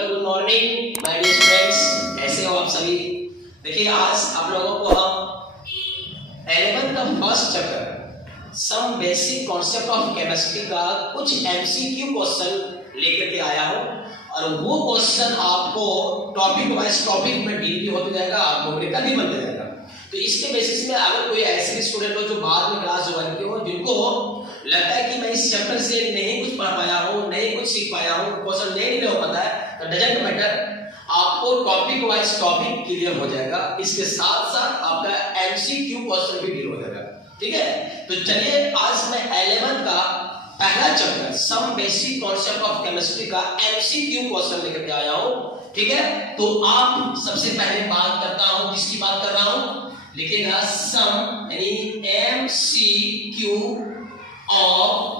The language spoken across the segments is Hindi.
Hello good morning my dear students, कैसे हो आप सभी। देखिए आज आप लोगों को हम 11th का first chapter some basic concept of chemistry का कुछ एमसीक्यू क्वेश्चन लेकर के आया हूं और वो क्वेश्चन आपको टॉपिक वाइज टॉपिक में डील भी होते जाएगा, आपको न्यूमेरिकल भी बनते जाएगा। तो इसके बेसिस में अगर कोई ऐसे स्टूडेंट हो जो बाद में क्लास ज्वाइन किए हो, जिनको लगता है कि मैं इस चैप्टर से नहीं कुछ पढ़ पाया हूं, नहीं कुछ सीख पाया हूं, क्वेश्चन नहीं हो पाता है, तो डजंट मैटर, आपको टॉपिक वाइज टॉपिक क्लियर हो जाएगा। इसके साथ साथ आपका एमसीक्यू क्वेश्चन भी डील हो जाएगा। ठीक है, तो चलिए आज मैं 11th का पहला chapter some basic concept of chemistry का एमसीक्यू क्वेश्चन लेकर के आया हूं। ठीक है, तो आप सबसे पहले बात करता हूं, किसकी बात कर रहा हूं, लिखिएगा सम यानी MCQ of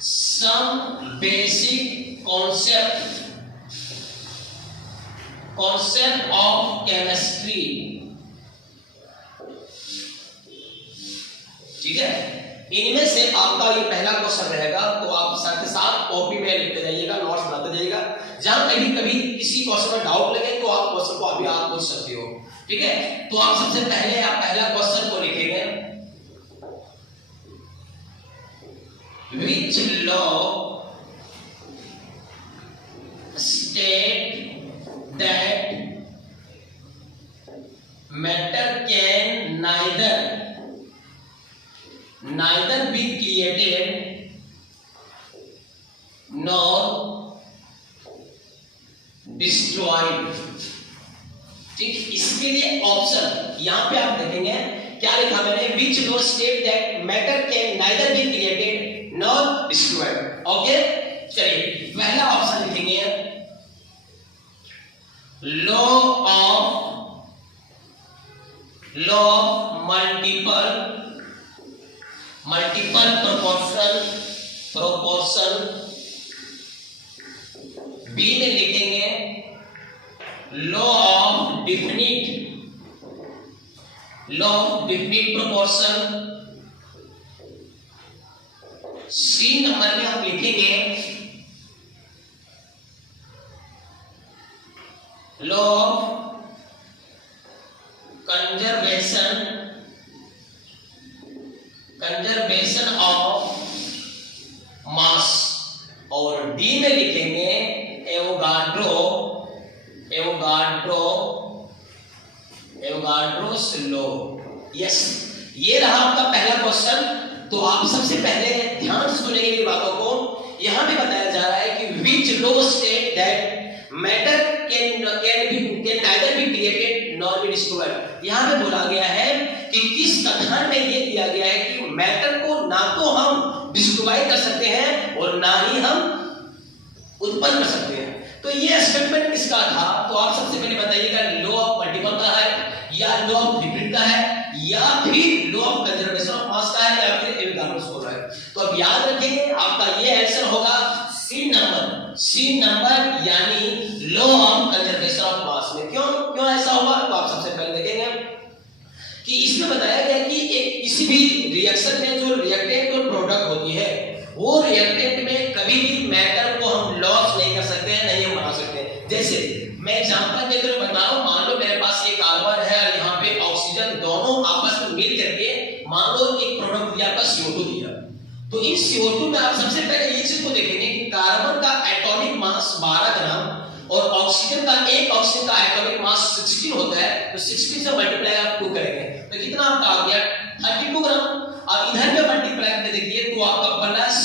some basic concept of chemistry। ठीक है, इनमें से आपका ये पहला क्वेश्चन रहेगा, तो आप साथ के साथ कॉपी में लिखते जाइएगा, नोट्स बनाते जाइएगा। जहां कभी किसी क्वेश्चन में डाउट लगे तो आप क्वेश्चन को अभी आप पूछ सकते हो। ठीक है, तो आप सबसे पहले आप पहला क्वेश्चन को लिखेंगे, which law state that matter can neither be created nor destroyed। ठीक, इसके लिए ऑप्शन यहां पे आप देखेंगे क्या लिखा मैंने, which law state that matter can neither be created nor destroyed। Okay, चलिए पहला ऑप्शन लिखेंगे law of multiple proportion. B में लिखेंगे law of definite proportion. C number में आप लिखेंगे law of conservation of mass. और डी में लिखेंगे एवोगाड्रोस लॉ। यस, ये रहा आपका पहला क्वेश्चन। तो आप सबसे पहले ध्यान से सुनेंगे मेरी बातों को। यहां पे बताया जा रहा है कि which law state that matter can neither be created nor be destroyed। यहां पे बोला गया है कि किस कथन में ये दिया गया है कि मैटर को ना तो हम डिस्ट्रॉय कर सकते हैं और ना ही हम उत्पन्न कर सकते हैं। तो ये स्टेटमेंट किसका था, तो आप सबसे पहले बताइएगा लॉ ऑफ मल्टीपल का है, या लॉ ऑफ डिफिनिट का है, या फिर लॉ ऑफ कंजर्वेशन ऑफ मास का है, या फिर एवोगाड्रोस का है। तो अब याद रखेंगे आपका ये आंसर होगा सी नंबर यानी लॉ ऑफ कंजर्वेशन ऑफ मास में। क्यों ऐसा हुआ, तो आप सबसे पहले देखेंगे कि इसमें बताया गया कि एक किसी भी रिएक्शन में जो रिएक्टेंट और प्रोडक्ट होती है, वो रिएक्टेंट में कभी भी मैटर को हम लॉस नहीं कर सकते हैं, नहीं हम बना सकते हैं। जैसे मैं एग्जांपल के तौर पर बता रहा हूं, मान लो मेरे पास ये कार्बन है और यहाँ पे ऑक्सीजन, दोनों आपस में मिल करके मान लो एक प्रोडक्ट दिया, आपका CO2 दिया। तो इन CO2 में आप सबसे पहले ये चीज को देखेंगे कि कार्बन का एटॉमिक मास 12 ग्राम और ऑक्सीजन का एटॉमिक मास 16 होता है। तो 16 से मल्टीप्लाई आप 2 करेंगे तो कितना आपका आ गया 32 ग्राम। अब इधर में मल्टीप्लाई करके देखिए तो आपका प्लस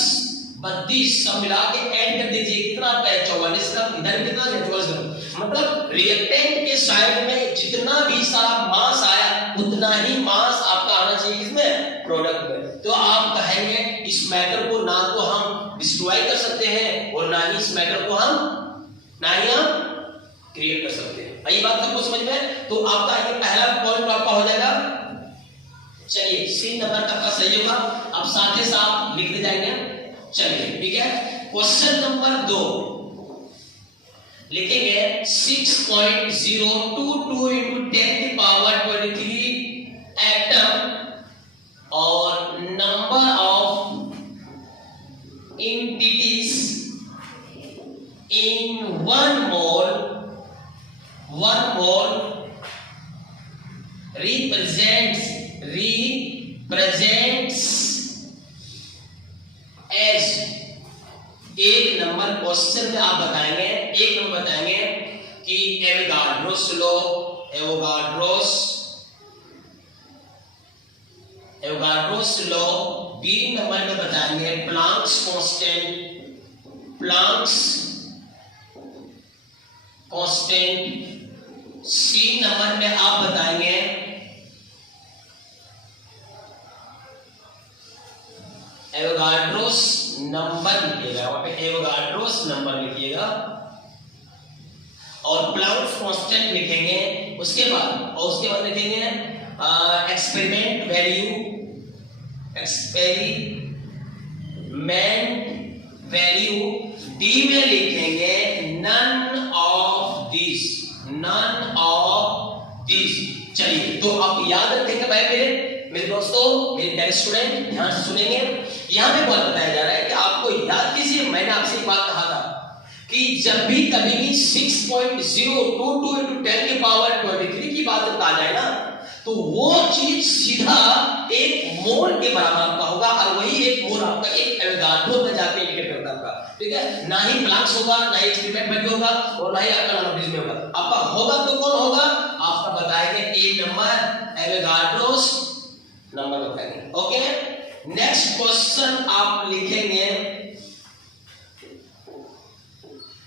32 सब मिला के ऐड कर दीजिए, कितना आपका 44 ग्राम, इधर कितना 44 ग्राम। मतलब रिएक्टेंट के साइड में जितना भी सारा मास आया उतना ही मास आपका आना चाहिए किसमें, प्रोडक्ट में। तो आप कहेंगे इस मैटर को ना तो हम डिस्ट्रॉय कर सकते हैं और ना ही इस मैटर को हम क्रिएट कर सकते हैं। आई बात सबको समझ में। तो आपका ये पहला पॉइंट आपका हो जाएगा। चलिए सी नंबर का आपका सही होगा, आप साथ ही साथ लिखते जाएंगे। चलिए ठीक है, क्वेश्चन नंबर 2 लिखेंगे 6.022 into 10⁻23 एटम और number of entities in 1 mole represents as, एक नंबर क्वेश्चन में आप बताएंगे, एक नंबर बताएंगे कि Avogadro's law, Avogadro's law, B number में बताएंगे प्लांक्स कांस्टेंट, सी नंबर में आप बताएंगे एवोगाड्रोस नंबर लिखिएगा, वहां पे एवोगाड्रोस नंबर लिखिएगा और प्लांक्स कांस्टेंट लिखेंगे। उसके बाद लिखेंगे एक्सपेरिमेंट वैल्यू, डी में लिखेंगे नन ऑफ दिस। चलिए, तो आप याद रखेंगे भाई मेरे दोस्तों, मेरे डेयर स्टूडेंट, ध्यान से सुनेंगे। यहां पे बहुत बताया जा रहा है कि आपको याद कीजिए, मैंने आपसे एक बात कहा था कि जब भी कभी भी 6.022 into 10 की पावर 23 की बात आ जाए ना, तो वो चीज सीधा एक मोल के बराबर आपका होगा, और वही एक मोल आपका एक एवोगाड्रो में जाके इंडिकेट करता है आपका, ठीक है। ना ही प्लांक्स होगा, ना ही एक्सपेरिमेंट वैल्यू होगा, और ना ही आपका नॉलेज में होगा। आपका होगा तो कौन होगा? आपका बताएंगे ए नंबर, एवोगाड्रोस नंबर बताएंगे। ओके, नेक्स्ट क्वेश्चन आप लिखेंगे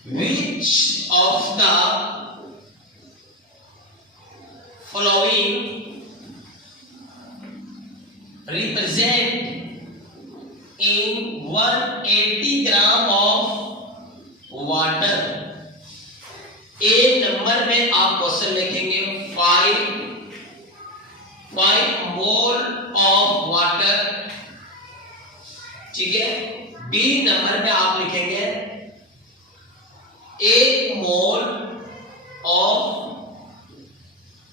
which of the following represent in 180 gram of water। A number में आप क्वेश्चन लिखेंगे 5 मोल ऑफ वाटर, ठीक है। बी नंबर में आप लिखेंगे 1 मोल ऑफ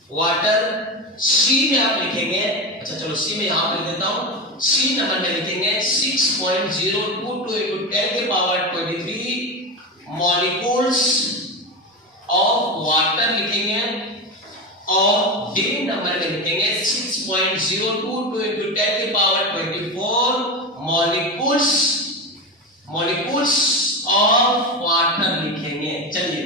वाटर। सी में आप लिखेंगे, अच्छा चलो सी में यहां पर लिख देता हूं, सी नंबर में लिखेंगे 6.022 into 10 की पावर 23 मॉलिक्यूल्स ऑफ वाटर लिखेंगे, और डी नंबर में लिखेंगे 6.022 into 10 की पावर 24 मॉलिक्यूल्स ऑफ वाटर लिखेंगे। चलिए,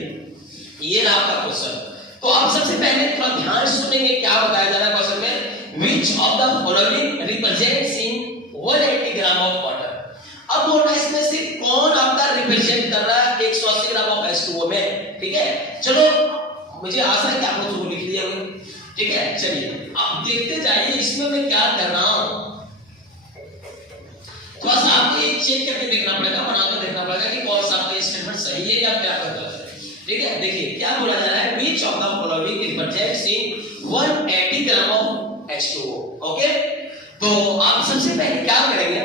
ये रहा आपका क्वेश्चन। तो आप सबसे पहले थोड़ा ध्यान से सुनेंगे क्या बताया जा रहा है क्वेश्चन में। Which of the following represents in 180 gram of water. अब बोलना इसमें से कौन आपका रिप्रेजेंट कर रहा है 180 ग्राम ऑफ H2O में, ठीक है। चलो, मुझे आशा है कि आपने तो लिख लिया होगा, ठीक है। चलिए, आप देखते जाइए इसमें मैं क्या कर रहा हूं। थोड़ा सा आपको ये चेक करके देखना पड़ेगा, बनाकर देखना पड़ेगा कि कौन सा आपका स्टेटमेंट सही है या क्या गलत है, ठीक है। देखिए क्या बोला जा रहा है, which of the following represents in 180 gram of H2O। Okay, तो आप सबसे पहले क्या करेंगे,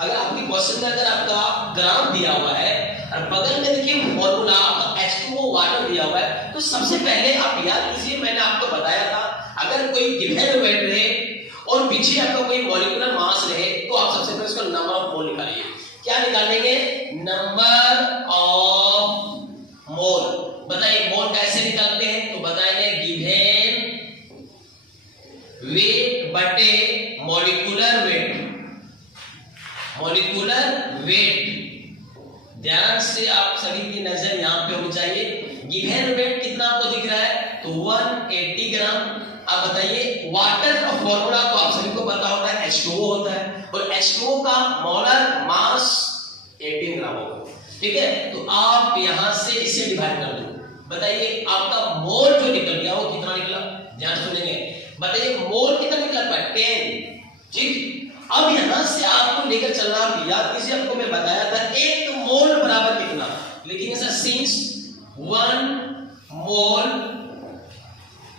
अगर आपकी क्वेश्चन में अगर आपका ग्राम दिया हुआ है और बगल में देखिए फॉर्मूला H2O वाटर दिया हुआ है, तो सबसे पहले आप याद कीजिए, मैंने आपको बताया था अगर कोई गिवन वेट रहे और पीछे आपका कोई मॉलिक्यूलर मास रहे, तो आप सबसे पहले उसका नंबर ऑफ मोल निकालिए। क्या निकालेंगे? Number of mole. बताइए मोल कैसे निकालते हैं? तो बताएंगे गिवन वेट बटे मॉलिक्यूलर वेट। ध्यान से आप सभी की नजर यहां पे होनी चाहिए। गिवन वेट कितना आपको दिख रहा है? तो 180 ग्राम। आप बताइए वाटर का फॉर्मूला तो आप सभी को पता होता है, H2O होता है, और H2O का मोलर मास 18 ग्राम होगा, ठीक है। तो आप यहां से इसे डिवाइड कर दो। बताइए आपका मोल जो निकल गया वो कितना निकला? ध्यान सुनेंगे, बताइए मोल कितना निकला? 10, ठीक। अब यहां से आपको लेकर चलना, आप याद कीजिए, आपको मैं बताया था 1 मोल बराबर कितना लिखेंगे सर? सिंस 1 मोल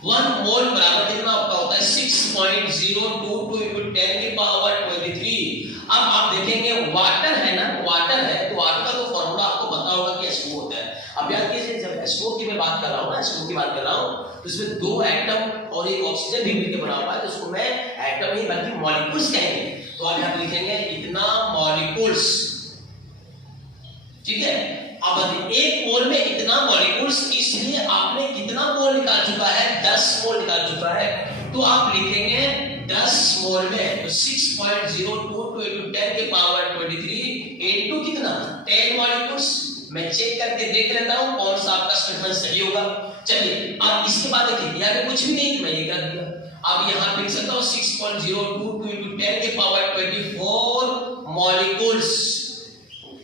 बराबर कितना आपका होता है? 6.022 into 10 की पावर 23। अब आप देखेंगे वाटर है ना, वाटर है तो वाटर का तो फॉर्मूला आपको पता होगा कि H2O होता है। अब याद कीजिए, जब H2O की मैं बात कर रहा हूं ना, H2O की बात कर रहा हूं, तो इसमें 2 एटम और एक ऑक्सीजन भी मिलकर बना हुआ है, तो उसको मैं एटम नहीं बल्कि मॉलिक्यूल्स कहेंगे। तो आप यहां लिखेंगे इतना मॉलिक्यूल्स, ठीक है। अब एक मोल में इतना मॉलिक्यूल्स, इसलिए आपने कितना मोल निकाल चुका है, 10 मोल निकाल चुका है। तो आप लिखेंगे 10 मोल में तो 6.022 into 10 के पावर 23 into कितना 10 मॉलिक्यूल्स। मैं चेक करके देख लेता हूं कौन सा आपका स्टेटमेंट सही होगा। चलिए अब इसके बाद देखिए यहाँ पे कुछ भी नहीं, मैं ये कर दिया। अब यहाँ पे लिख सकता हूँ 6.022 into 10 के पावर 24 मॉलिक्यूल्स।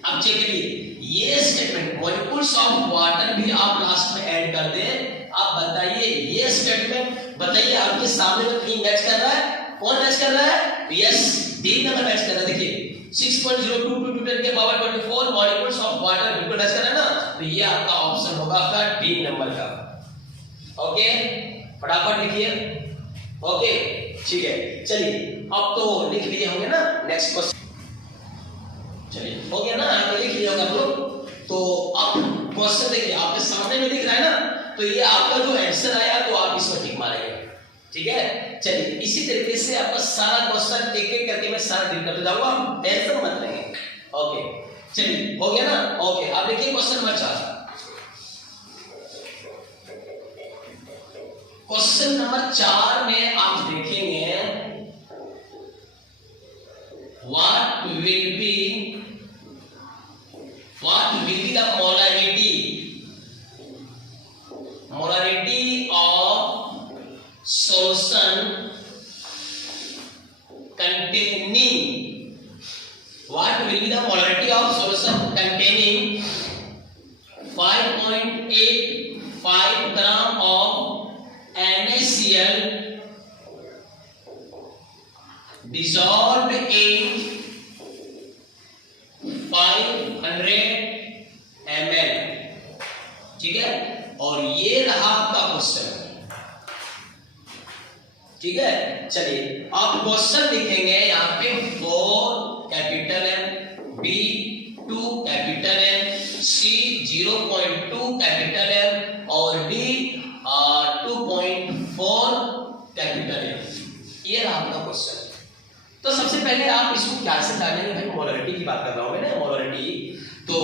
अब चेक करिए ये स्टेटमेंट मॉलिक्यूल्स ऑफ वाटर भी आप लास्ट में ऐड कर दें। आप बताइए ये स्टेटमेंट, बताइए आपके सामने में कहीं मैच कर रहा है, कौन मैच कर रहा है? यस, डी नंबर मैच कर रहा है। देखिए 6.022 into 10 के पावर 24 मॉलिक्यूल्स ऑफ वाटर बिल्कुल मैच कर रहा है ना, तो ये आपका ऑप्शन होगा आपका डी नंबर का। ओके, फटाफट लिखिए। ओके ठीक है, चलिए अब तो लिख लिए होंगे ना। नेक्स्ट क्वेश्चन, चलिए हो गया ना, तो लिख लिया होगा आप लोग। तो अब क्वेश्चन देखिए आपके सामने में दिख रहा है ना, तो ये आपका जो आंसर आया तो आप इसमें टिक मारेंगे। ठीक है, चलिए इसी तरीके से आपका सारा क्वेश्चन एक एक करके मैं सारा डील करते जाऊंगा, आप टेंशन मत लेंगे। ओके चलिए हो गया ना। ओके अब देखिए क्वेश्चन नंबर 4। क्वेश्चन नंबर 4 में आप देखेंगे what will be the molarity of solution containing, what will be the molarity of solution containing 5.85 gram of NaCl dissolved in 500 ml। ठीक है, और ये रहा आपका क्वेश्चन। ठीक है, चलिए आप क्वेश्चन लिखेंगे यहाँ पे 4 capital M, B 2 capital M, C 0.2 capital M और D 2.4 कैपिटल M। ये रहा आपका क्वेश्चन। तो सबसे पहले आप इसको क्या से जानेंगे? भाई मोलरिटी की बात कर रहा हूं मैं ना, मोलरिटी। तो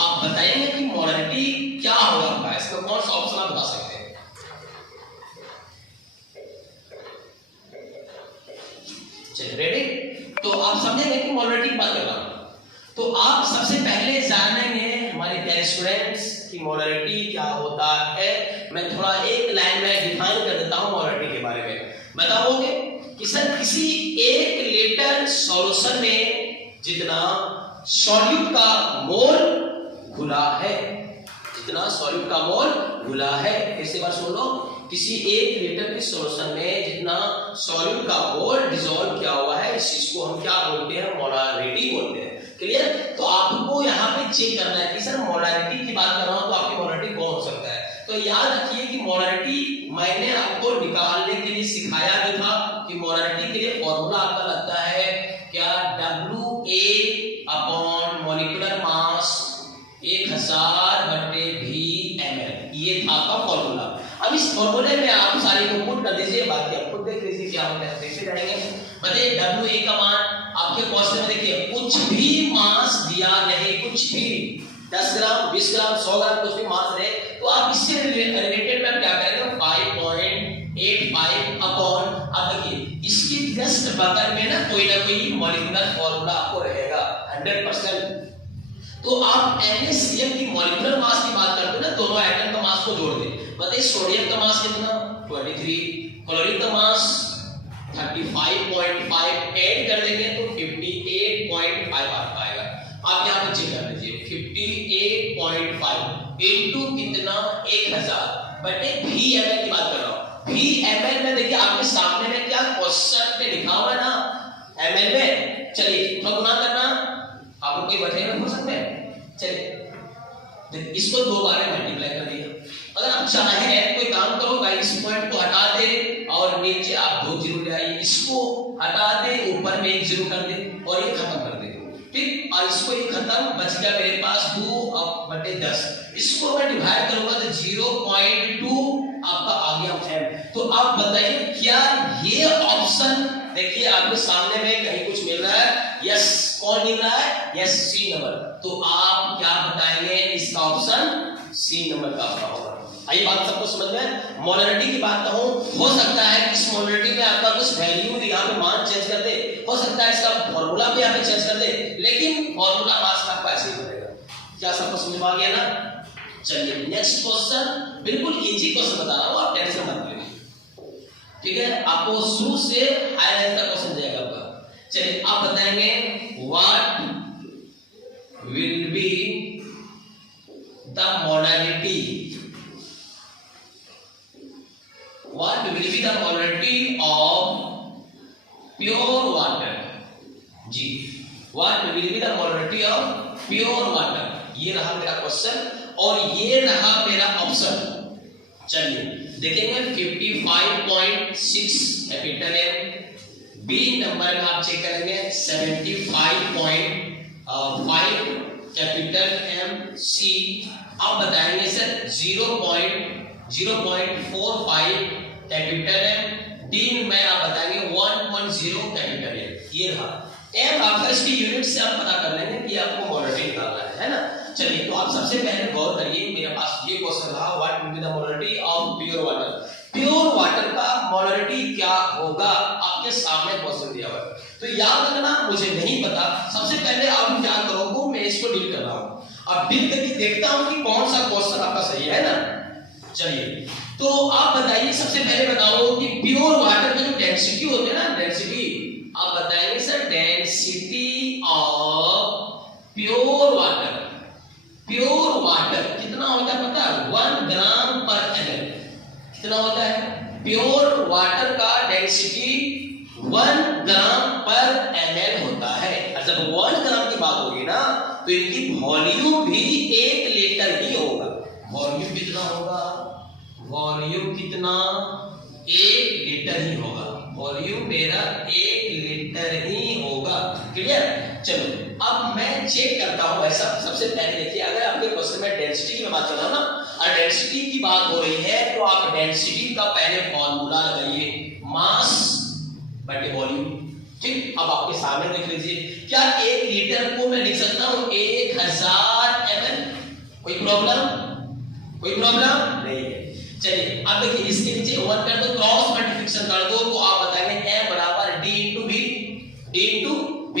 आप बताएंगे कि मोलरिटी क्या होगा आपका, इसका कौन सा ऑप्शन आप बता सकते हैं? चलिए रेडी, तो आप समझेंगे कि मोलरिटी की बात कर रहा हूं। तो आप सबसे पहले जानेंगे हमारे प्यारे स्टूडेंट्स कि मोलरिटी क्या होता है। मैं थोड़ा एक लाइन में डिफाइन कर देता हूं मोलरिटी के बारे में। बताओगे कि सर किसी एक लीटर सॉल्यूशन में जितना सॉल्यूट का मोल घुला है, जितना सॉल्यूट का मोल घुला है, इसे बार सुन लो, किसी एक लीटर के सॉल्यूशन में जितना सॉल्यूट का मोल डिसॉल्व किया हुआ है, इस चीज को हम क्या बोलते हैं? मोलारिटी बोलते हैं। क्लियर? तो आपको यहाँ पे चेक करना है कि सर मोलारिटी की बात कर रहा हूं तो आपकी मोलारिटी कौन हो सकता है। तो याद रखिए कि मोलारिटी मैंने आपको निकालने के लिए सिखाया भी था कि मोलारिटी के लिए फॉर्मूला आपका लगता है क्या? WA upon molecular mass 1000/Vml। ये था आपका फॉर्मूला। अब इस फॉर्मूले में आप सारे को पुट कर दीजिए, बाकी आप खुद देख लीजिए क्या होता है, देखते जाएंगे। बताइए WA का मान आपके क्वेश्चन में देखिए कुछ भी मास दिया नहीं, कुछ भी 10 ग्राम 20 ग्राम 100 ग्राम कुछ भी मास रहे, तो आप इससे रिलेटेड में क्या करेंगे? 5.85 अपॉन, अब देखिए इसकी जस्ट बगल में ना कोई मॉलिक्यूलर फॉर्मूला आपको रहेगा 100%। तो आप NaCl की मॉलिक्यूलर मास की बात करते हैं ना, दोनों एटम का मास को जोड़ दें। बताइए सोडियम का मास कितना? 23, क्लोरीन का मास 35.5 ऐड कर देंगे तो 58.5 आ पाएगा। आप यहाँ पे चेक कर लीजिए 58.5 इनटू कितना? 1000/Vml की बात कर रहा हूँ। Vml में देखिए आपके सामने में क्या क्वेश्चन पे लिखा हुआ है ना, ml में। चलिए थोड़ा गुना करना, आप लोग के बैठे में हो सकते हैं। चलिए इसको 2 बार में मल्टीप्लाई कर दिया। अगर आप चाहें कोई काम करो भाई, इस पॉइंट को हटा दे और नीचे आप 2 जीरो ले आइए, इसको हटा दे ऊपर में 1 जीरो कर दे और ये खत्म कर दे। ठीक, और इसको ये खत्म बच गया मेरे पास 2/10। इसको मैं डिवाइड करूंगा तो 0.2 आपका आ गया m। तो आप बताइए क्या ये ऑप्शन देखिए आपके सामने में कहीं कुछ मिल रहा है? यस, कौन मिल रहा है? Yes, C number. तो आप क्या बताएंगे? इस इसका ऑप्शन सी नंबर का आपका होगा। आइए बात सबको समझ में। मोलरिटी की बात कहूं, हो सकता है कि इस मोलरिटी में आपका कुछ वैल्यू यहाँ पे मान चेंज कर दे, हो सकता है इसका फॉर्मूला भी यहाँ पे चेंज कर दे, लेकिन फॉर्मूला मास आपका ऐसे ही बनेगा। क्या सबको समझ में आ गया ना? चलिए नेक्स्ट क्वेश्चन, बिल्कुल इजी क्वेश्चन बता रहा हूँ, आप टेंशन मत लीजिए, ठीक है? आपको शुरू से हाई रेंज तक क्वेश्चन जाएगा आपका। चलिए आप बताएंगे what will be the molarity, what will be the molarity of pure water? जी, what will be the molarity of pure water? ये रहा मेरा क्वेश्चन और ये रहा मेरा ऑप्शन। चलिए देखेंगे 55.6 कैपिटल एम, बी नंबर में आप चेक करेंगे 75.5 कैपिटल एम, सी आप बताएंगे सर 0.45 कैपिटल एम, डी में आप बताएंगे 1.0 कैपिटल एम। ये रहा एम आपका, इसकी यूनिट से आप पता कर लेंगे कि आपको मोलरिटी निकालना है ना? चलिए तो आप सबसे पहले गौर करिए, मेरे पास ये क्वेश्चन रहा what will be the molarity of pure water. Pure water का मोलरिटी क्या होगा आपके सामने क्वेश्चन दिया हुआ है, तो याद रखना मुझे नहीं पता। सबसे पहले आप क्या करोगे, मैं इसको डील कर रहा हूं, अब डील करके देखता हूं कि कौन सा क्वेश्चन आपका सही है ना। चलिए तो आप बताइए, सबसे पहले बताओ कि प्योर वाटर की जो डेंसिटी होती है ना, डेंसिटी आप बताएंगे sir density of pure water. Pure water कितना होता है पता है? 1 ग्राम पर एमएल। कितना होता है? प्योर वाटर का डेंसिटी 1 ग्राम पर एमएल होता है। और जब 1 ग्राम की बात होगी ना, तो इनकी वॉल्यूम भी 1 लीटर ही होगा। वॉल्यूम कितना होगा? वॉल्यूम कितना? 1 लीटर ही होगा। वॉल्यूम मेरा 1 लीटर ही होगा। क्लियर? चलो अब मैं चेक करता हूं ऐसा। सबसे पहले देखिए, अगर आपके क्वेश्चन में डेंसिटी की बात कर रहा हूं ना, और डेंसिटी की बात हो रही है, तो आप डेंसिटी का पहले फॉर्मूला लगाइए, मास बटे वॉल्यूम। ठीक, अब आपके सामने देख लीजिए, क्या 1 लीटर को मैं लिख सकता हूं 1000 ml? कोई प्रॉब्लम? कोई प्रॉब्लम नहीं है। चलिए अब देखिए, इसके नीचे 1 कर दो, क्रॉस मल्टीप्लिकेशन कर दो, तो आप बताएंगे m बराबर d into b, d into b।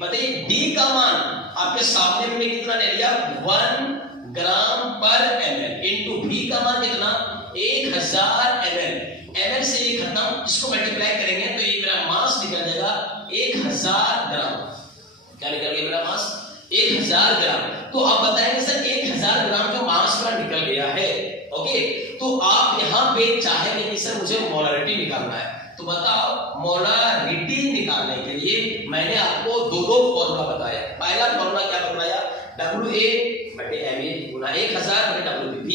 बताइए d का मान आपके सामने मैंने कितना ले लिया? 1 ग्राम पर ml इंटू b का मान कितना? 1000 ml। ml से ये खत्म, इसको मल्टीप्लाई करेंगे तो ये मेरा मास निकल जाएगा 1000 ग्राम। क्या निकल गया मेरा मास? 1000 ग्राम। तो आप बताएंगे सर 1000 ग्राम जो मास मेरा निकल गया है, ओके, तो आप यहां पे चाहेंगे कि सर मुझे मोलरिटी निकालना है, तो बताओ मोलरिटी निकालने के लिए मैंने आपको दो फॉर्मूला बताया। पहला फॉर्मूला क्या बताया? WA बटे MA गुना 1000 बटे WB।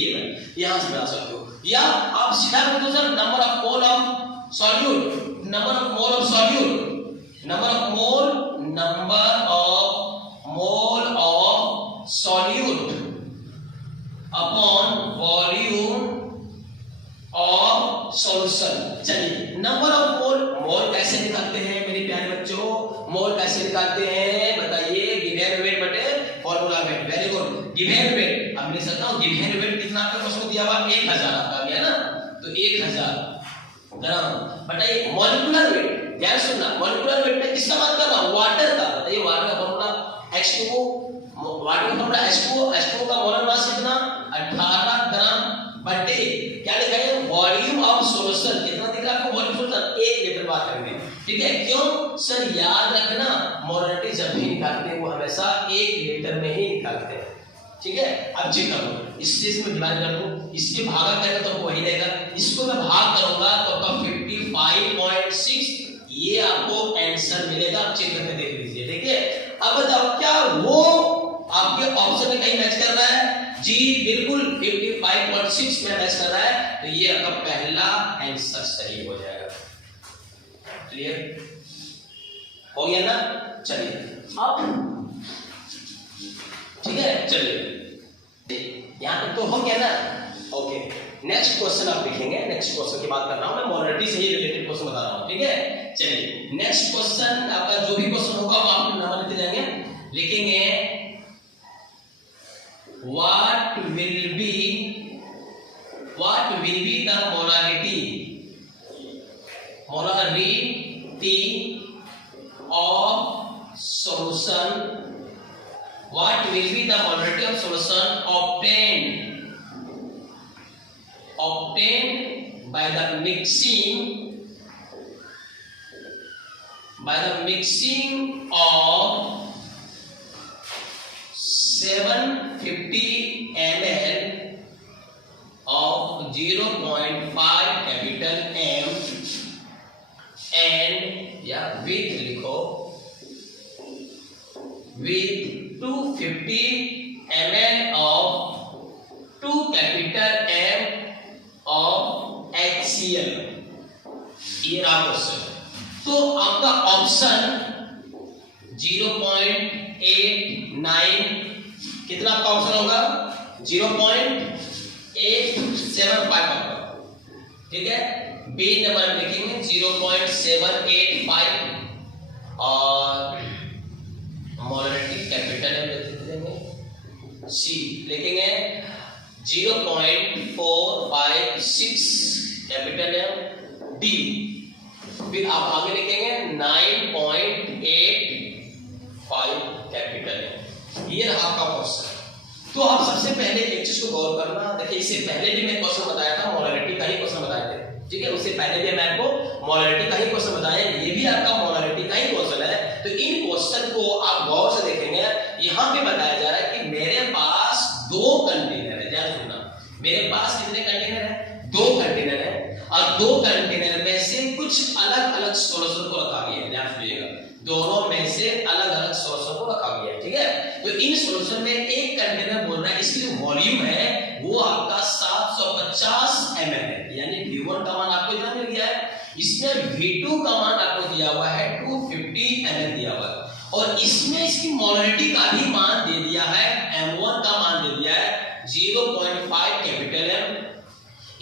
यहां से बता सकते हो, या आप सीधा कर दो sir number of mole of solute, number of mole of solute, number of mole of solute upon volume of solution. चलिए नंबर ऑफ मोल कैसे निकालते हैं मेरे प्यारे बच्चों? मोल कैसे निकालते हैं बताइए? गिवन वेट बटे formula wait. Very good, given weight. अब लिख सकता हूं गिवन वेट कितना आपको उसको दिया हुआ 1000 आपका गया ना, तो 1000 ग्राम। बताइए मॉलिक्यूलर वेट, ध्यान सुनना, मॉलिक्यूलर वेट में किसका बात कर रहा हूं? वाटर का। बताइए वाटर का फॉर्मूला H2O, वाटर का फॉर्मूला H2O का मोलर मास कितना? 18 ग्राम बटे क्या लिखा है? Volume of solution. कितना दिख रहा है आपको? वॉल्यूम सॉल्यूशन 1 लीटर बात करेंगे, ठीक है? क्यों सर? याद रखना मोलरिटी जब भी निकालते हैं वो हमेशा 1 लीटर में ही निकालते हैं, ठीक है? अब चेक करो, इससे इसमें डिवाइड कर दो, इसके भागा करेगा तो वही रहेगा, इसको मैं भाग करूंगा तो आपका 55.6 ये आपको आंसर मिलेगा। आप चेक करके देख लीजिए, ठीक है? अब बताओ क्या वो आपके ऑप्शन में कहीं मैच कर रहा है? जी बिल्कुल 55.6 में मैच कर रहा है, तो ये आपका पहला आंसर सही हो जाएगा। क्लियर हो गया ना? चलिए अब ठीक है, चलिए यहां तक तो हो गया ना? ओके, नेक्स्ट क्वेश्चन आप लिखेंगे। नेक्स्ट क्वेश्चन की बात कर रहा हूं मैं, मोलरिटी से ही रिलेटेड क्वेश्चन बता रहा हूं, ठीक है? चलिए नेक्स्ट क्वेश्चन आपका जो भी क्वेश्चन होगा वो आप नंबर लेते जाएंगे, लिखेंगे what will be the molarity of solution? What will be the molarity of solution obtained by the mixing of 750 ml of 0.5 capital M and with 250 ml of 2 capital M of HCl। ये रहा क्वेश्चन। तो आपका ऑप्शन 0.89 कितना आपका ऑप्शन होगा 0.875 होगा, ठीक है। बी नंबर लिखेंगे 0.785 और मोलरिटी कैपिटल एम लिखेंगे। सी लिखेंगे 0.456 कैपिटल एम। डी फिर आप आगे लिखेंगे 9.85 कैपिटल एम। ये रहा आपका क्वेश्चन। तो आप सबसे पहले एक चीज को गौर करना, देखिए इससे पहले भी मैं क्वेश्चन बताया था, मोलरिटी का ही क्वेश्चन बताए थे, ठीक है। उससे पहले भी मैं आपको मोलरिटी का ही क्वेश्चन बताया, ये भी आपका मोलरिटी का ही क्वेश्चन है। तो इन क्वेश्चन को आप गौर से देखेंगे, यहाँ पे बताया जा रहा है कि मेरे पास 2 कंटेनर है। ध्यान सुनना, मेरे पास कितने कंटेनर है 2 कंटेनर है और 2 कंटेनर में से कुछ अलग अलग सॉल्यूशन को रखा गया है। ध्यान सुनिएगा, दोनों में से अलग अलग सॉल्यूशन को रखा गया है, ठीक है। तो इन सॉल्यूशन में एक कंटेनर बोल रहा है, इसकी जो वॉल्यूम है वो आपका 750 ml है, यानी V1 का मान आपको इतना मिल गया है। इसमें V2 का मान आपको दिया हुआ है 250 ml दिया हुआ है और इसमें इसकी मोलरिटी का भी मान दे दिया है, M1 का मान दे दिया है 0.5 कैपिटल M।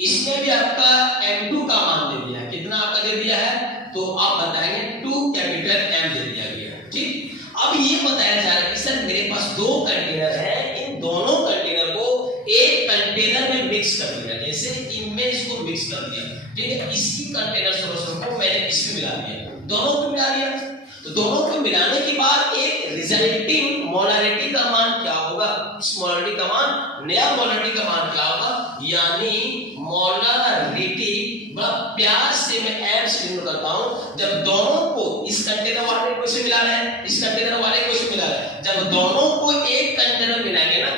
इसमें भी आपका M2 का मान दे दिया है, कितना आपका दे दिया है तो आप बताएंगे 2 कैपिटल M दे दिया गया है, ठीक। अब ये बताया जा रहा है कि सर मेरे पास 2 कंटेनर है, इन दोनों कंटेनर को एक कंटेनर में मिक्स कर दिया, जैसे इनमें इसको मिक्स कर दिया, ठीक है। इसी कंटेनर सॉल्यूशन को मैंने इसमें मिला दिया, दोनों को मिला दिया। तो दोनों को मिलाने के बाद एक रिजल्टिंग मोलरिटी का मान क्या होगा, इस मोलरिटी का मान, नया मोलरिटी का मान क्या होगा, यानी मोलरिटी, बड़ा प्यार से मैं एम से डिनोट करता हूं, जब दोनों को इस कंटेनर वाले को से मिला रहे हैं, इस कंटेनर वाले को से मिला रहे हैं, जब दोनों को एक कंटेनर मिलाएंगे ना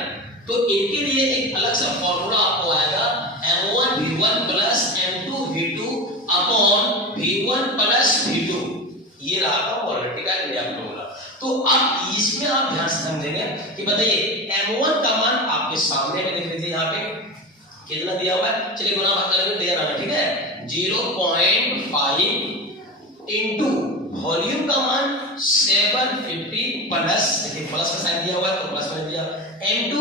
तो इनके लिए एक अलग सा फॉर्मूला आपको आएगा, M1 V1 plus M2 V2 upon V1 plus V2। ये रहा आपका मोलरिटी का नया फॉर्मूला। तो अब इसमें आप ध्यान से समझेंगे कि बताइए M1 का मान आपके सामने में देख लीजिए, यहाँ पे कितना दिया हुआ है, चलिए गुना भाग करके तैयार आना, ठीक है। 0.5 इनटू वॉल्यूम का मान 750 प्लस, देखिए प्लस का साइन दिया हुआ है तो प्लस मैंने दिया, M2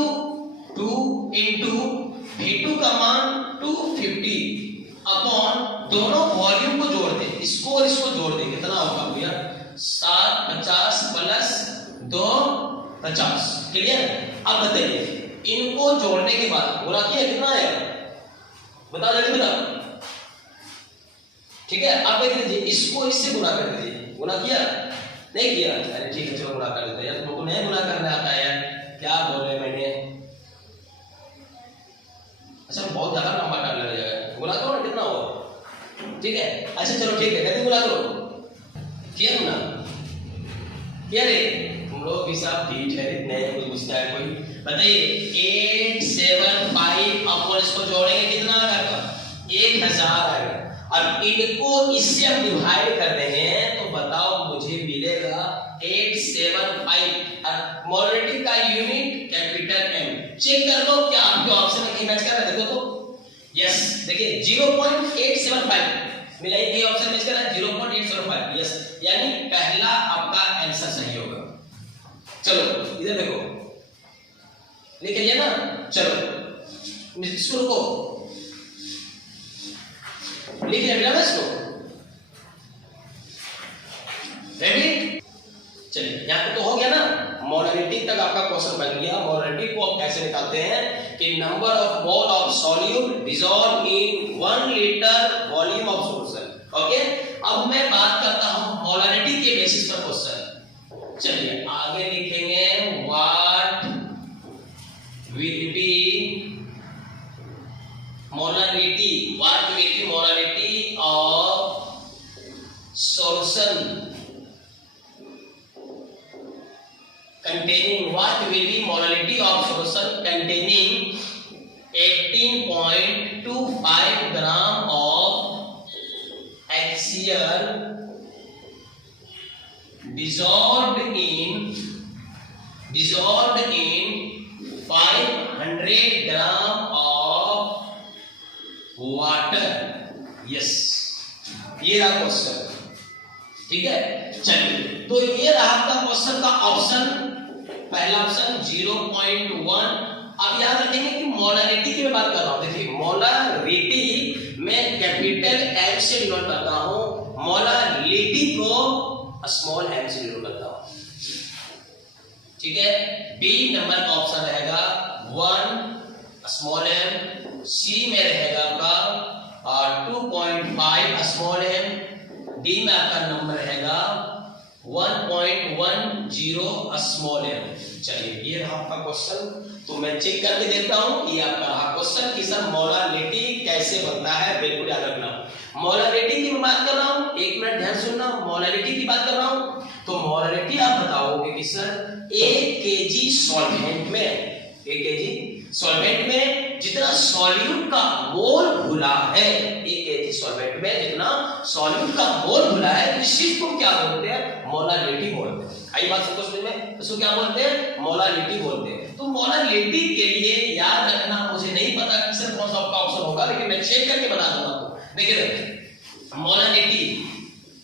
2 इनटू V2 का मान 250 अपॉन दोनों वॉल्यूम को जोड़ दे, इसको और इसको जोड़ दे, कितना होगा भैया 750 प्लस 250, क्लियर। अब बताइए इनको जोड़ने के बाद गुना किया कितना आएगा, बता जल्दी बता, ठीक है। अब देख लीजिए इसको इससे गुना कर दीजिए, गुना किया नहीं किया, अरे ठीक है चलो गुना कर लेते हैं, तुमको नहीं गुना करना आता है यार, क्या बोल रहे मैंने, अच्छा बहुत ज्यादा नंबर डाल लग जाएगा, गुना करो ना कितना हो, ठीक है। अच्छा चलो ठीक है, कहते गुना करो, किया गुना किया रे, तुम लोग भी सब ठीक है, इतने कोई पूछता है कोई, बताइए 875 अपॉन इसको जोड़ेंगे कितना आएगा 1000 आएगा। अब इनको इससे हम डिवाइड कर देंगे तो बताओ मुझे मिलेगा 875, मोलरिटी का यूनिट कैपिटल M। चेक कर लो क्या आपके ऑप्शन में मैच कर रहा है, देखो तो यस, देखिए 0.875 मिला, ये ऑप्शन मैच कर रहा है 0.875, यस, यानी पहला आपका आंसर सही होगा। चलो इधर देखो लिख लिया ना, चलो इसको रुको, लिख लिया मिला ना इसको, रेडी। चलिए यहाँ पे तो हो गया ना, मोलरिटी तक आपका क्वेश्चन बन गया। मोलरिटी को आप कैसे निकालते हैं कि number of mole of solute dissolve in 1 litre volume of solution. Okay, अब मैं बात करता हूं मोलरिटी के बेसिस पर क्वेश्चन। चलिए आगे लिखेंगे, what will B molarity, what will B molarity of solution containing, what will be molality of solution containing 18.25 gram of HCl dissolved in 500 gram of water। yes, ये रहा क्वेश्चन, ठीक है। चलिए तो ये रहा आपका क्वेश्चन का ऑप्शन, पहला ऑप्शन 0.1। अब याद रखेंगे कि मोलरिटी की मैं बात कर रहा हूं। देखिए मोलरिटी मैं कैपिटल एम से डिनोट करता हूं, मोलरिटी को स्मॉल एम से डिनोट करता हूं, ठीक है। बी नंबर का ऑप्शन रहेगा 1 स्मॉल एम, सी में रहेगा आपका 2.5 स्मॉल एम, डी में आपका नंबर रहेगा 1.10 स्मॉल एम। चलिए ये रहा आपका क्वेश्चन। तो मैं चेक करके देखता हूं कि आपका रहा क्वेश्चन कि सर मोलरिटी कैसे बनता है। बिल्कुल याद रखना, मोलरिटी की बात कर रहा हूं, 1 मिनट ध्यान सुनना, मोलरिटी की बात कर रहा हूं। तो मोलरिटी आप बताओगे कि सर 1 केजी सॉल्वेंट में, 1 केजी सॉल्वेंट में जितना सॉल्यूट का मोल घुला है, 1 केजी सॉल्वेंट में जितना सॉल्यूट का मोल घुला है, इस चीज को क्या बोलते हैं? मोलरिटी बोलते हैं। आई बात सबको समझ में? इसको क्या बोलते हैं? मोलरिटी बोलते हैं। तो मोलरिटी के लिए याद रखना, मुझे नहीं पता कि सर कौन सा आपका ऑप्शन होगा, लेकिन मैं चेक करके बता दूंगा आपको। देखिए मोलरिटी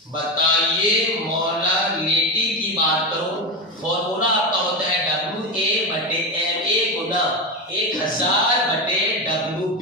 बताइए, मोलरिटी की बात करूं, फॉर्मूला आपका होता है WA/MA गुना 1000/WB।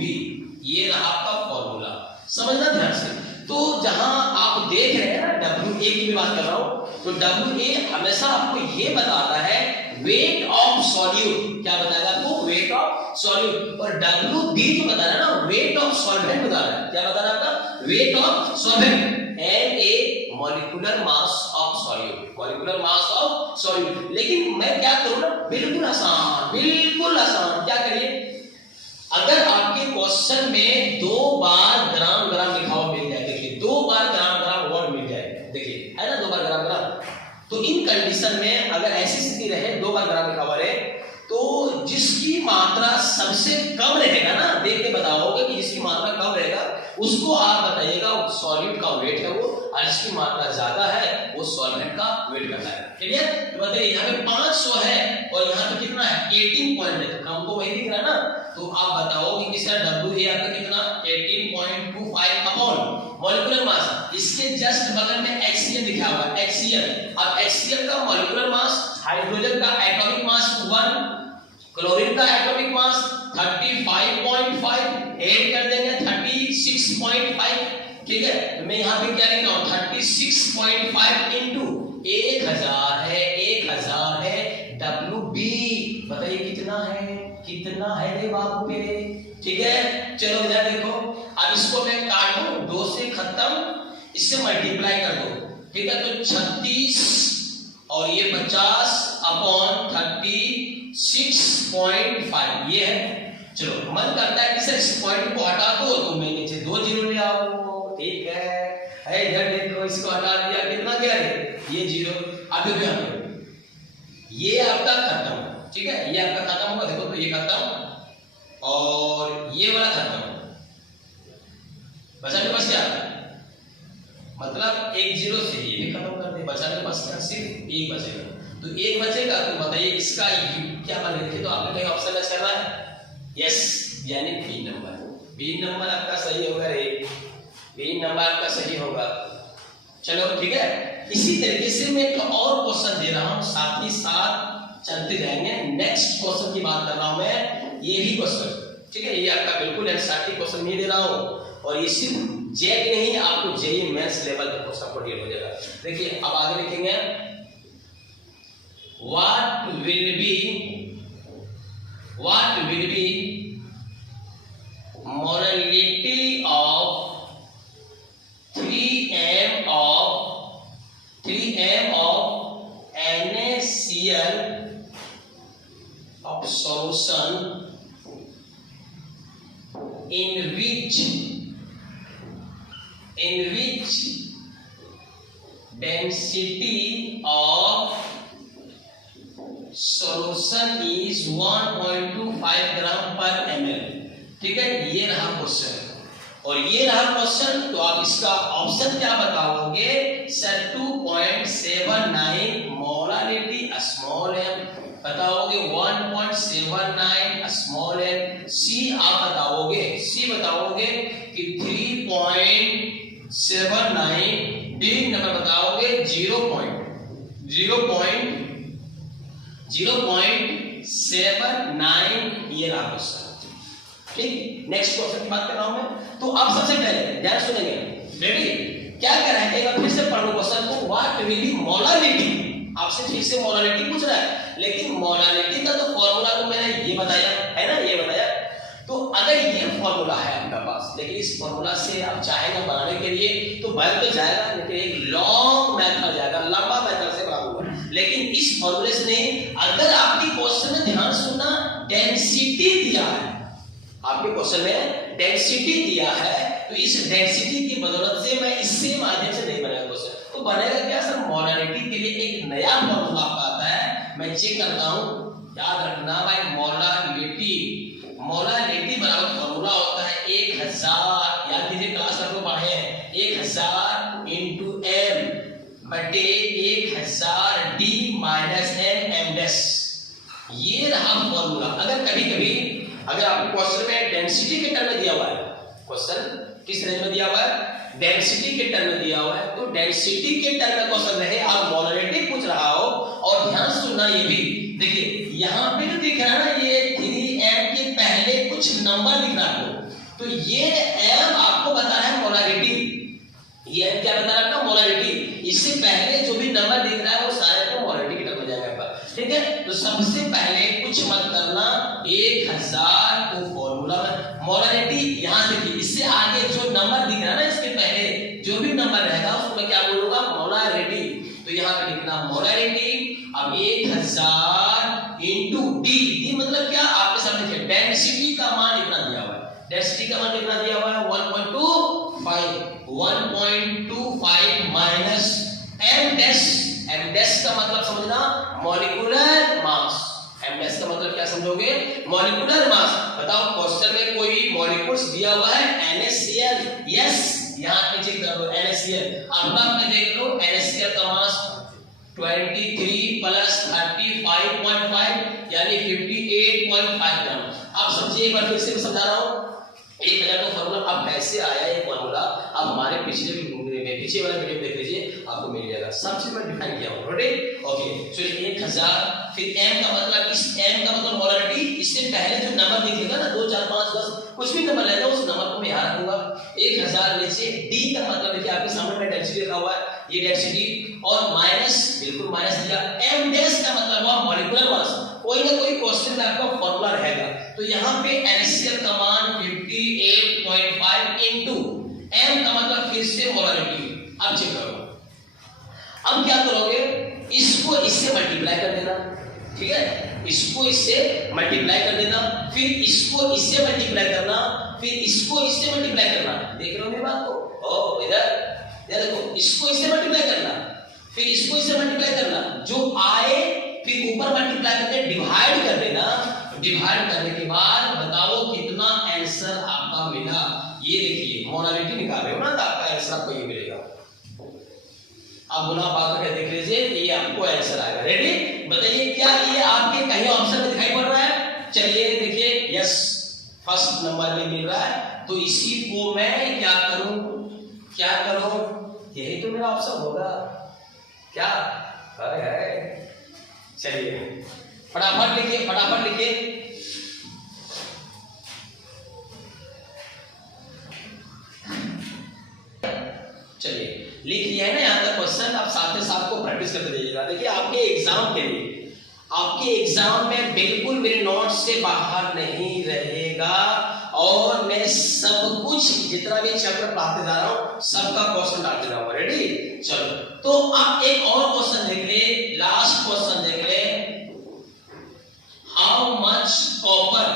ये रहा आपका फॉर्मूला, समझना ध्यान से। तो जहां आप देख रहे हैं ना WA की बात कर रहा हूं, तो WA हमेशा आपको ये बताता है वेट ऑफ सॉल्यूट। क्या बताएगा आपको? Weight of solute. और WB जो बता रहा है ना, वेट ऑफ सॉल्वेंट बता रहा है। क्या बता रहा है आपका? Weight of solvent. MA molecular mass of solute, molecular mass of solute. लेकिन मैं क्या करूं ना, बिल्कुल आसान, बिल्कुल आसान। क्या करिए, अगर आपके क्वेश्चन में 2 बार ग्राम ग्राम लिखा हुआ मिल जाए, देखिए 2 बार ग्राम ग्राम वर्ड मिल जाए, देखिए है ना 2 बार ग्राम ग्राम, तो इन कंडीशन में अगर ऐसी स्थिति रहे 2 बार ग्राम लिखा हुआ रहे, तो जिसकी मात्रा सबसे कम रहेगा ना, देख के बताओगे कि जिसकी मात्रा कम रहेगा उसको आप बताइएगा सॉल्यूट का वेट है वो, और जिसकी मात्रा ज्यादा है वो सॉल्वेंट का वेट करता है। ठीक है, तो बताइए यहाँ पे 500 है और यहाँ पे कितना है? 18 पॉइंट है, तो कम तो वही दिख रहा है ना। तो आप बताओगे कि सर WA आपका कितना? 18.25 अपॉन मॉलिक्यूलर मास। इसके जस्ट बगल में HCl लिखा हुआ है, HCl। अब HCl का मॉलिक्यूलर मास, हाइड्रोजन का एटॉमिक मास 1, क्लोरीन का एटॉमिक मास 35.5, ऐड कर देंगे 36.5। ठीक है, तो मैं यहाँ पे क्या लिख रहा हूँ? 36.5 इंटू 1000 है, 1000 है WB। बताइए कितना है? कितना है रे बाबू मेरे? ठीक है, चलो इधर देखो। अब इसको मैं काट दूं, 2 से खत्म, इससे मल्टीप्लाई कर दो। ठीक है, तो 36 और ये 50 अपॉन 36.5 ये है। चलो मन करता है कि सर इस पॉइंट को हटा दो, तो मैं नीचे 2 जीरो ले आओ। ठीक है, इधर देखो, इसको हटा दिया, कितना गया है? ये 0। अब देखो यहाँ पे ये आपका खत्म, ठीक है, ये आपका खत्म होगा। देखो तो ये खत्म और ये वाला खत्म, बचा के पास क्या? मतलब 1 0 से ये भी खत्म कर दे, बचा के पास क्या? सिर्फ 1 बचेगा। तो 1 बचेगा, तो बताइए इसका क्या बन रही? तो आपने कहीं ऑप्शन मैच करना है? यस, यानी बी नंबर। बी नंबर आपका सही होगा रे, बी नंबर आपका सही होगा। चलो ठीक है, इसी तरीके से मैं एक और क्वेश्चन दे रहा हूं, साथ ही साथ चलते जाएंगे। नेक्स्ट क्वेश्चन की बात कर रहा हूं मैं, ये भी क्वेश्चन, ठीक है, ये आपका बिल्कुल एनसीईआरटी क्वेश्चन नहीं दे रहा हूं, और ये सिर्फ जेक नहीं, आपको जेईई मेंस लेवल का क्वेश्चन को डील हो जाएगा। देखिए अब आगे लिखेंगे, what will be morality of 3m of NaCl of solution in which density of solution is 1.25 ग्राम पर ml। ठीक है, ये रहा क्वेश्चन और ये रहा क्वेश्चन। तो आप इसका ऑप्शन क्या बताओगे सर? 2.79 मोलारिटी स्मॉल m बताओगे, 1.79 स्मॉल m। सी आप बताओगे, कि 3.79। डी नंबर बताओगे 0.79। ये रहा क्वेश्चन। ठीक, नेक्स्ट क्वेश्चन की बात कर रहा हूं मैं। तो अब सबसे पहले ध्यान सुनेंगे, रेडी? क्या कर रहा है, एक बार फिर से पढ़ो क्वेश्चन को। What will B molarity? आपसे फिर से मोलारिटी पूछ रहा है, लेकिन मोलारिटी का तो फॉर्मूला तो मैंने ये बताया है ना, ये बताया। तो अगर ये फॉर्मूला है आपका पास, लेकिन इस फॉर्मूला से आप चाहेंगे बनाने के लिए तो बन तो जाएगा, लेकिन एक लॉन्ग मेथड जाएगा, लंबा मेथड से बनाऊंगा। लेकिन इस फॉर्मूले से नहीं, अगर आपके क्वेश्चन में ध्यान सुनना, डेंसिटी दिया है आपके क्वेश्चन में, डेंसिटी दिया है, तो इस डेंसिटी की बदौलत से मैं इससे माध्यम से नहीं बनाया क्वेश्चन। तो बनेगा क्या सर? मोलारिटी के लिए एक नया फॉर्मूला आपका आता है, मैं चेक करता हूं, याद रखना भाई। मोलारिटी बराबर फॉर्मूला होता है 1000, याद कीजिए क्लास में पढ़े हैं, 1000 into m बटे 1000 d माइनस m डैश। ये रहा फॉर्मूला। अगर कभी अगर आपको क्वेश्चन में डेंसिटी के टर्म में दिया हुआ है, क्वेश्चन किस रेंज में दिया हुआ है? डेंसिटी के टर्म में दिया हुआ है। तो डेंसिटी के टर्म में क्वेश्चन रहे, आप मोलारिटी पूछ रहा हो, और ध्यान सुनना ये भी देखिए, यहाँ पे तो दिख रहा है ना, ये 3m के पहले कुछ नंबर दिख रहा है, तो ये m आपको बता रहा है मोलारिटी। ये m क्या बता रहा है? मोलारिटी। इससे पहले जो भी नंबर दिख रहा है वो सारे तो मोलारिटी के टर्म में जाएगा। ठीक है, तो सबसे पहले कुछ मत करना, 1000 को फॉर्मूला में मोलारिटी यहां से की, इससे आगे जो नंबर दिख रहा है ना, इसके पहले जो भी नंबर रहेगा उसको मैं क्या बोलूंगा? मोलारिटी। तो यहां पे लिखना मोलारिटी। अब 1000 इनटू डी, डी मतलब क्या? आपके सामने देखिए, डेंसिटी का मान इतना दिया हुआ है, डेंसिटी का मान कितना दिया हुआ है? 1.25 minus m dash. m dash का मतलब समझना मॉलिक्यूलर मास। m डैश का मतलब क्या समझोगे? Molecular mass. बताओ क्वेश्चन में कोई मॉलिक्यूल्स दिया हुआ है NaCl, यस, यहां पे चेक कर लो NaCl। अब आप में देख लो NaCl का मास 23 प्लस 35.5 यानी 58.5 ग्राम। आप समझिए, एक बार फिर से समझा रहा हूं, 1000 का फॉर्मूला अब ऐसे आया ये फॉर्मूला, अब हमारे पीछे वाला वीडियो देख लीजिए, आपको मिल जाएगा। सब चीज मैं डिफाइन किया हूं, रेडी? ओके, सो 1000, फिर m का मतलब, इस m का मतलब मोलारिटी, इससे पहले जो नंबर दिखेगा ना, 2 4 5 10 कुछ भी नंबर रहेगा, उस नंबर को मैं याद रखूंगा। 1000 नीचे d का मतलब देखिए आपके सामने में डेंसिटी लिखा हुआ है, ये डेंसिटी, और माइनस, बिल्कुल माइनस दिया। m डैश का मतलब हुआ मॉलिक्यूलर मास। कोई ना कोई क्वेश्चन में आपका फॉर्मूला रहेगा, तो यहां पे NaCl का मान 58.5 इनटू m का मतलब फिर से मोलारिटी। अब चेक करो, अब क्या करोगे? इसको इससे मल्टीप्लाई कर देना, ठीक है? इसको इससे मल्टीप्लाई कर देना, फिर इसको इससे मल्टीप्लाई करना, फिर इसको इससे मल्टीप्लाई करना। देख रहे हो मेरी बात को? ओ इधर देखो, इसको इससे मल्टीप्लाई करना, फिर इसको इससे मल्टीप्लाई करना, जो आए फिर ऊपर मल्टीप्लाई करके डिवाइड कर देना। डिवाइड करने के बाद बताओ कितना आंसर आपका मिला। ये देखिए, मोलारिटी निकाल रहे हो ना, तो आपका आंसर आपको ये मिलेगा। आप गुना पाकर के देख लीजिए, ये आपको आंसर आएगा। रेडी? बताइए, क्या ये आपके कहीं ऑप्शन में दिखाई पड़ रहा है? चलिए देखिए, यस, फर्स्ट नंबर में मिल रहा है, तो इसी को मैं क्या करूं? यही तो मेरा ऑप्शन होगा क्या? है। चलिए फटाफट लिखिए। चलिए लिख लिया है ना यहाँ तक क्वेश्चन। आप साथ में साथ को प्रैक्टिस करते जाइएगा। देखिए आपके एग्जाम के लिए आपके एग्जाम में बिल्कुल मेरे नोट्स से बाहर नहीं रहेगा और मैं सब कुछ जितना भी चैप्टर पढ़ाते जा रहा हूं सबका क्वेश्चन डालते जाऊंगा। रेडी? चलो, तो आप एक और क्वेश्चन देख ले, लास्ट क्वेश्चन देख ले। हाउ मच कॉपर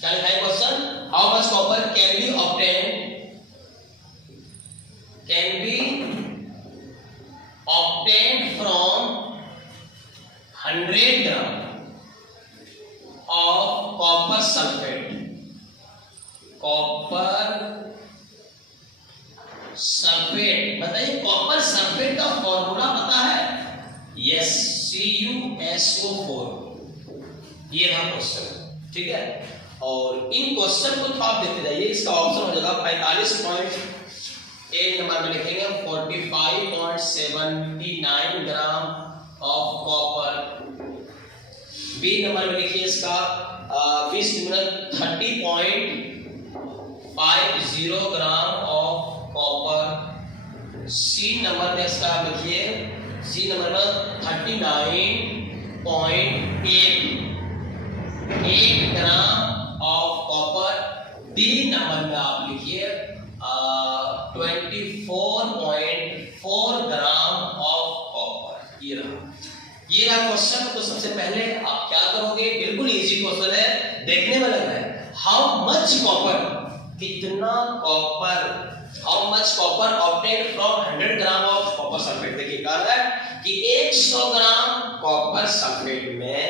क्या लिखा है question? How much copper can be obtained from 100 gram of copper sulfate। बताइए, कॉपर सल्फेट का फॉर्मूला पता है? Yes, CuSO4। ये रहा क्वेश्चन, ठीक है। और इन क्वेश्चन को तो आप देखते जाइए। इसका ऑप्शन हो जाएगा 45.8 नंबर में लिखेंगे 45.79 gram of copper. B number में लिखिए इसका 30.50 gram of copper. C number में इसका लिखिए, सी नंबर में 39.8 gram of copper. D number में आप लिखिए 24.4 ग्राम ऑफ कॉपर। ये रहा क्वेश्चन। तो सबसे पहले आप क्या करोगे? बिल्कुल इजी क्वेश्चन है, देखने में लग रहा है। हाउ मच कॉपर, कितना copper, how much copper obtained from 100 gram of copper sulphate. देखिए कह रहा है कि 100 ग्राम कॉपर सल्फेट में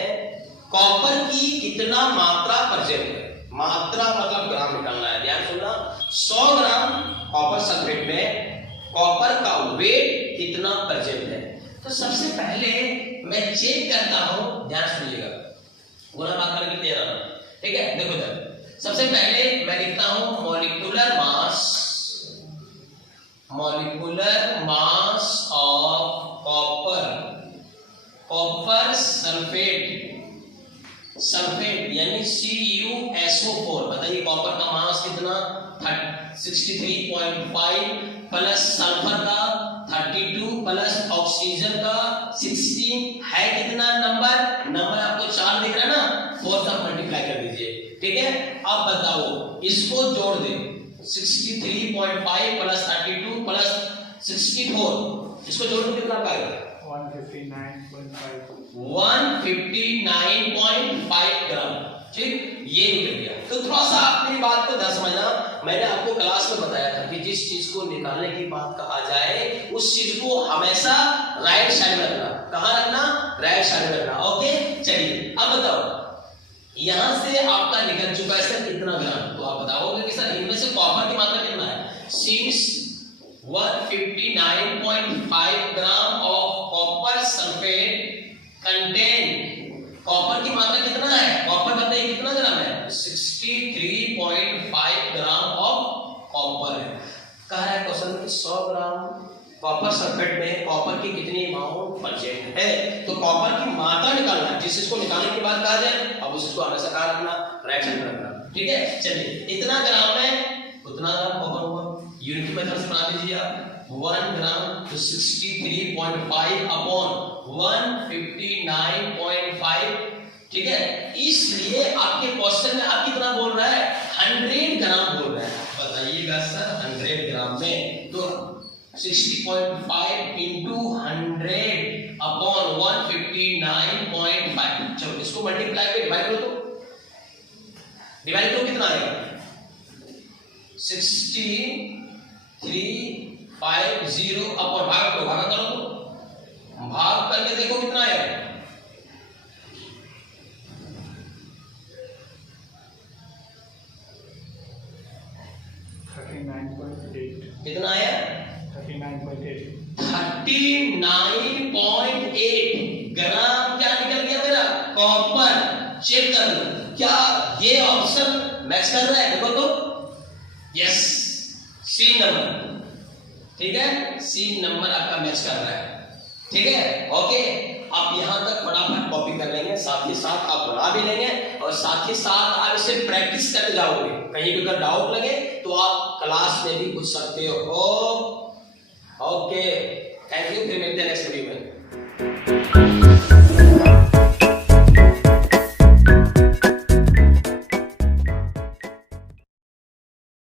कॉपर की कितना मात्रा प्रेजेंट है। मात्रा मतलब ग्राम निकालना है, ध्यान सुनना। 100 ग्राम कॉपर सल्फेट में कॉपर का वेट कितना प्रेजेंट है। तो सबसे पहले मैं चेक करता हूं, ध्यान सुनिएगा, गुना भाग करके दे रहा हूं, ठीक है। देखो इधर सबसे पहले मैं लिखता हूं molecular mass of copper sulphate यानी CuSO4। बताइए कॉपर का मास कितना? 63.5 प्लस सल्फर का 32 प्लस ऑक्सीजन का 16 है कितना नंबर? आपको 4 दिख रहा है ना, 4 तक मल्टीप्लाई कर दीजिए, ठीक है। अब बताओ, इसको जोड़ दे, 63.5 प्लस 32 प्लस 64, इसको जोड़ दो कितना पाएगा? 159.5 ग्राम, ठीक। ये निकल गया। तो थोड़ा सा अपनी बात को ध्यान समझना। मैंने आपको क्लास में बताया था कि जिस चीज को निकालने की बात कहा जाए उस चीज को हमेशा राइट साइड में रखना। कहां रखना? राइट साइड में रखना। ओके, चलिए अब बताओ, यहां से आपका निकल चुका है सर कितना ग्राम। तो आप बताओगे कि सर इनमें से कॉपर की मात्रा कितना है। Since 159.5 gram of copper sulphate contain, copper की मात्रा कितना है? कॉपर बताइए कितना ग्राम है? 63.5 ग्राम ऑफ कॉपर है। कह रहा है क्वेश्चन कि 100 ग्राम कॉपर सल्फेट में कॉपर की कितनी अमाउंट प्रेजेंट है। तो कॉपर की मात्रा निकालना है। जिस चीज को निकालने की बात कहा जाए अब उस चीज को हमेशा कहां रखना? राइट साइड में रखना, ठीक है। चलिए, इतना ग्राम में उतना ग्राम कॉपर हुआ। यूनिट मेथड से बना दीजिए आप। 1 ग्राम तो 63.5 अपॉन 159.5, ठीक है। इसलिए आपके क्वेश्चन में आप कितना बोल रहा है? 100 ग्राम बोल रहा है। बताइएगा सर 100 ग्राम में तो 60.5 into 100 अपॉन 159.5। चलो इसको मल्टीप्लाई पे डिवाइड करो, तो डिवाइड करो कितना आएगा? 6350 अपॉन भाग करो, भाग करो, तो भाग करके देखो कितना आएगा। 39.8। कितना आया? 39.8 ग्राम क्या निकल गया मेरा? कॉपर। चेक कर लो क्या ये ऑप्शन मैच कर रहा है? देखो तो, यस, सी नंबर, ठीक है। सी नंबर आपका मैच कर रहा है, ठीक है। ओके, आप यहां तक फटाफट कॉपी कर लेंगे, साथ ही साथ आप बना भी लेंगे और साथ ही साथ आप इसे प्रैक्टिस करते जाओगे। कहीं भी अगर डाउट लगे तो आप क्लास में भी पूछ सकते हो। ओके, थैंक यू, फिर मिलते हैं नेक्स्ट वीडियो में।